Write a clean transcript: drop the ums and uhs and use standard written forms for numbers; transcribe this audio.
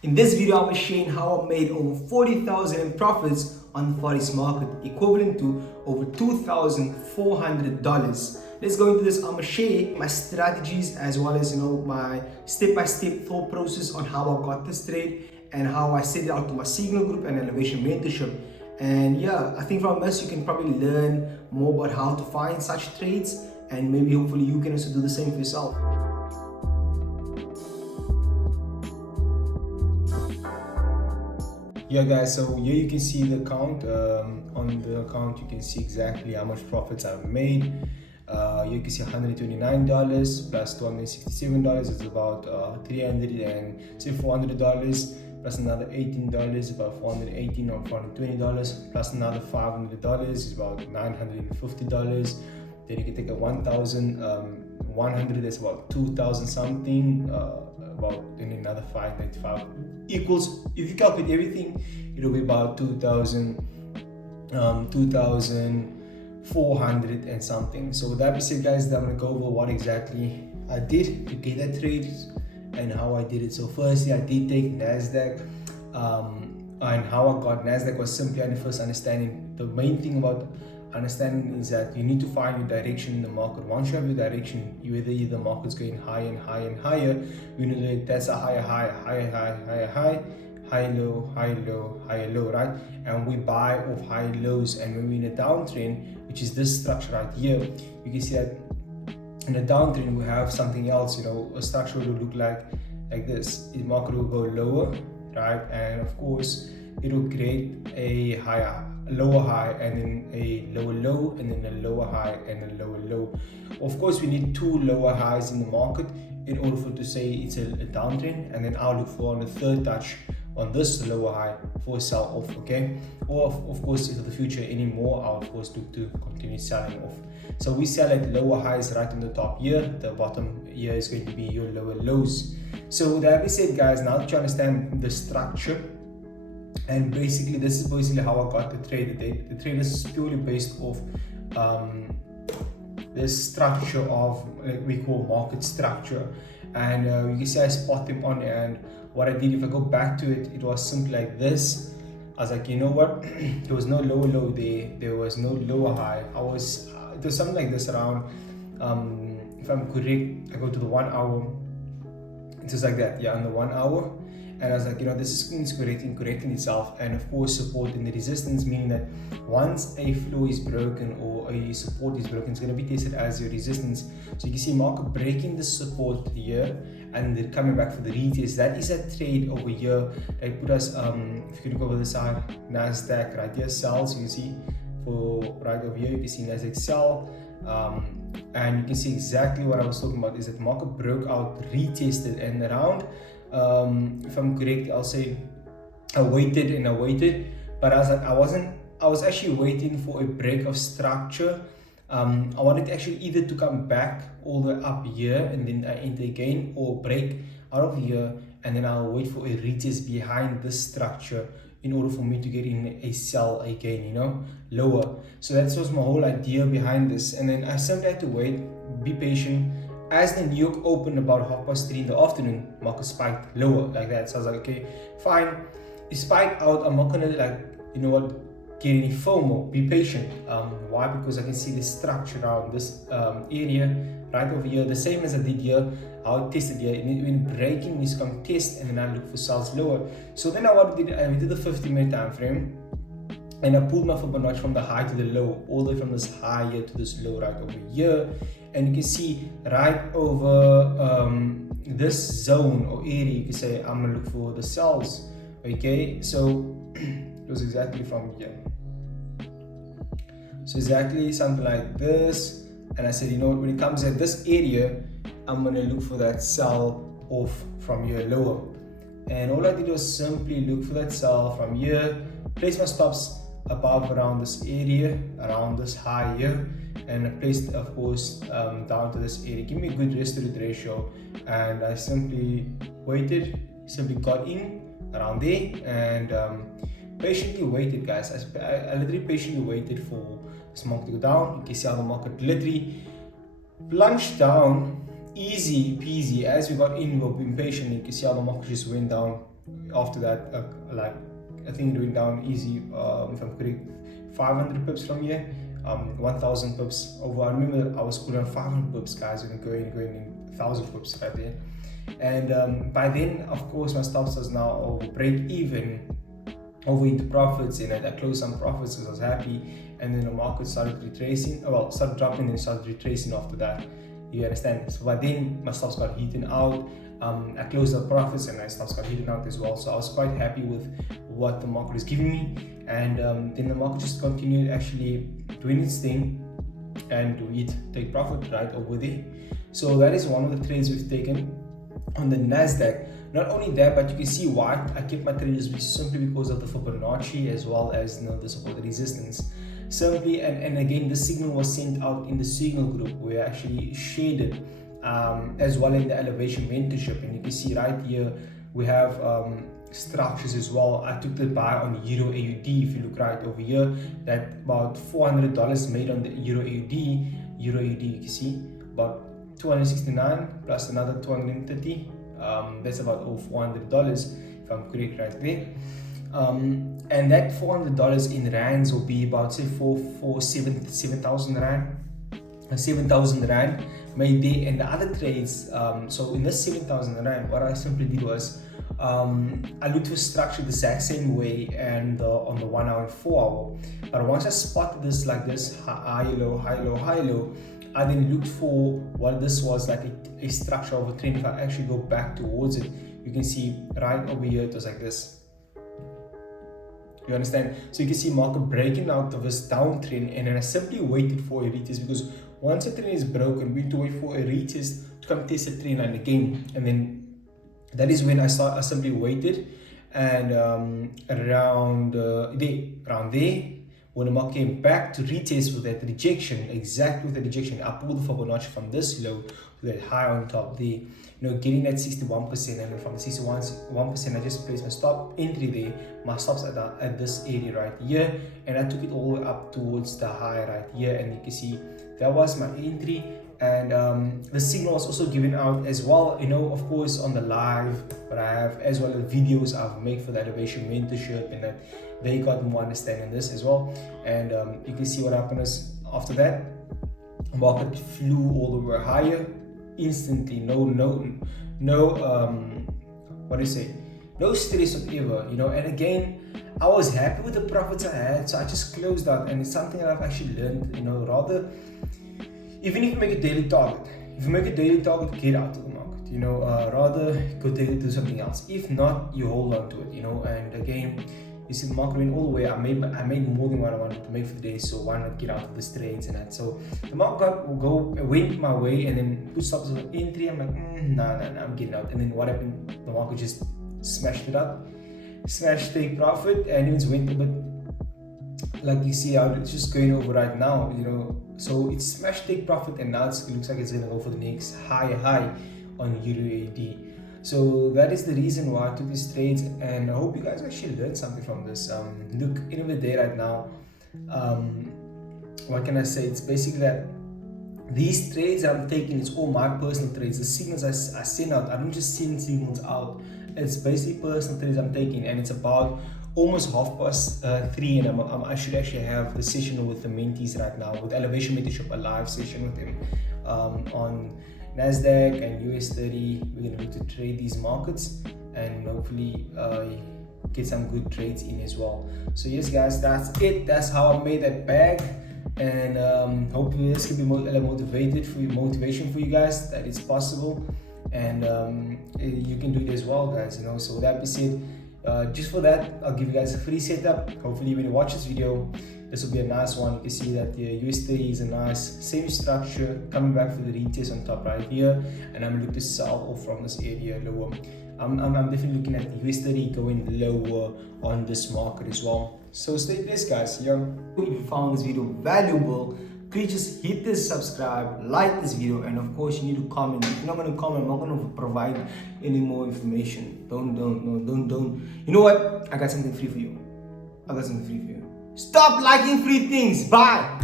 In this video, I was sharing how I made over 40,000 in profits on the Forex market, equivalent to over $2,400. Let's go into this. I'm gonna share my strategies as well as my step-by-step thought process on how I got this trade and how I set it out to my signal group and elevation mentorship. And yeah, I think from this you can probably learn more about how to find such trades, and maybe hopefully you can also do the same for yourself. Yeah guys, so here you can see the account. On the account you can see exactly how much profits I've made. You can see $129 plus $267 is about $400, plus another $18 about $418 or $420, plus another $500 is about $950. Then you can take a 1,100, that's about 2,000 something, about then another 595 equals, if you calculate everything, it'll be about 2,400 and something. So with that being said guys, I'm gonna go over what exactly I did to get that trade and how I did it. So firstly, I did take Nasdaq, and how I got Nasdaq was simply on the first understanding. The main thing about understanding is that you need to find your direction in the market. Once you have your direction, either the market's going higher and higher and higher, you know that that's a higher high, higher high, higher high, high low, high low, higher low, right? And we buy off high lows. And when we're in a downtrend, which is this structure right here, you can see that in a downtrend we have something else, a structure will look like this. The market will go lower, right? And of course it will create a lower high, and then a lower low, and then a lower high and a lower low. Of course we need two lower highs in the market in order for it to say it's a downtrend, and then I'll look for on the third touch on this lower high for a sell off, okay? Or of course into the future anymore, I'll of course look to continue selling off. So we sell at lower highs right on the top here. The bottom here is going to be your lower lows. So that being said guys, now that you understand the structure, and basically this is basically how I got the trade. The trade is purely based off this structure of we call market structure. And you can see I spot them on, and what I did, if I go back to it, it was simply like this. I was like, you know what, there was no lower low there was no lower high. It was something like this around, if I'm correct, I go to the 1 hour, it's just like that, yeah, on the 1 hour. And I was like, this is correcting itself, and of course support and the resistance, meaning that once a floor is broken or a support is broken, it's going to be tested as your resistance. So you can see market breaking the support here and then coming back for the retest. That is a trade over here. They put us, if you look over the side, Nasdaq right here sells. You can see for right over here, you can see Nasdaq sell. And you can see exactly what I was talking about is that market broke out, retested, and around, if I'm correct, I'll say I waited, but I was like, I was actually waiting for a break of structure. I wanted actually either to come back all the way up here and then I enter again, or break out of here and then I'll wait for a retest behind this structure in order for me to get in a sell again, lower. So that was my whole idea behind this. And then I simply had to wait, be patient. As the New York opened about 3:30 in the afternoon, market spiked lower like that. So I was like, okay, fine. It spiked out. I'm not gonna get any FOMO. Be patient. Why? Because I can see the structure around this area right over here, the same as I did here. I'll test it here. When breaking, this come test, and then I look for sales lower. So then I did the 50-minute time frame, and I pulled my Fibonacci from the high to the low, all the way from this high here to this low right over here. And you can see right over this zone or area, you can say I'm gonna look for the sells. Okay, so it was exactly from here. So exactly something like this. And I said, when it comes at this area, I'm gonna look for that sell off from here lower. And all I did was simply look for that sell from here, place my stops above around this area, around this high here, and I placed, of course, down to this area. Give me a good risk to reward ratio, and I simply waited, simply got in around there, and patiently waited, guys. I literally patiently waited for this market to go down. You can see how the market literally plunged down easy peasy. As we got in, we were impatient. You can see how the market just went down after that. Like I think it went down easy. If I'm correct, 500 pips from here. 1,000 pips over. I remember I was putting on 500 pips, guys, and going in 1,000 pips right there. And by then, of course, my stop was now over break even, over into profits, and I closed some profits because I was happy. And then the market started retracing. Well, started dropping and then started retracing after that. You understand? So by then, my stops got eaten out. I closed the profits and my stops got eaten out as well. So I was quite happy with what the market is giving me. And then the market just continued actually doing its thing, and we take profit right over there. So that is one of the trades we've taken on the Nasdaq. Not only that, but you can see why I kept my traders, which is simply because of the Fibonacci as well as the support resistance. Simply, and again, the signal was sent out in the signal group where I actually shared it as well in the elevation mentorship. And you can see right here we have structures as well. I took the buy on Euro AUD. If you look right over here, that about $400 made on the Euro AUD. Euro AUD, you can see about 269 plus another 230. That's about $400 if I'm correct right there. And that $400 in rands will be about say 7,000 rand. 7,000 rand made there. And the other trades, so in this 7,000 rand, what I simply did was I looked for structure the exact same way and on the 1 hour and 4 hour. But once I spotted this like this, high low, high low, high low, I then looked for what this was like a structure of a trend. If I actually go back towards it, you can see right over here it was like this. You understand? So you can see market breaking out of this downtrend, and then I simply waited for a retest, because once a trend is broken, we have to wait for a retest to come test the trend line again. And then that is when I simply waited, and around there, when the market came back to retest with that rejection, exactly with the rejection, I pulled the Fibonacci from this low to that high on top there, getting that 61%, and then from the 61%, I just placed my stop entry there. My stops at this area right here, and I took it all the way up towards the high right here, and you can see that was my entry. And the signal was also given out as well, of course, on the live, but I have as well as videos I've made for the elevation mentorship, and that they got more understanding this as well. And you can see what happened is after that, market flew all the way higher instantly. No stress whatever, and again, I was happy with the profits I had, so I just closed out. And it's something that I've actually learned, rather, even if you make a daily target, get out of the market, rather go do something else. If not, you hold on to it, and again, you see the market went all the way. I made more than what I wanted to make for the day, so why not get out of the trades and that? So the market went my way, and then put stops on entry. I'm like, nah, I'm getting out. And then what happened? The market just smashed it up, take profit, and it went a bit like you see how it's just going over right now, So it's smashed, take profit, and now it looks like it's gonna go for the next high on Euro AUD. So that is the reason why I took these trades, and I hope you guys actually learned something from this. Look, end of the day right now, what can I say? It's basically that these trades I'm taking, it's all my personal trades. The signals I send out, I don't just send signals out. It's basically personal trades I'm taking, and it's about almost 3:30, and I should actually have the session with the mentees right now, with Elevation Mentorship, a live session with them on Nasdaq and US 30. We're going to trade these markets and hopefully get some good trades in as well. So yes guys, that's it. That's how I made that bag, and hopefully this can be motivation for you guys that it's possible, and you can do it as well, guys. So with that being said, just for that, I'll give you guys a free setup. Hopefully when you watch this video, this will be a nice one. You can see that the US 30 is a nice same structure coming back for the retest on top right here, and I'm looking to sell off from this area lower. I'm definitely looking at the US 30 going lower on this market as well. So stay blessed, guys. If you found this video valuable, please just hit this subscribe, like this video, and of course you need to comment. If you're not going to comment, I'm not going to provide any more information. Don't. You know what? I got something free for you. Stop liking free things. Bye.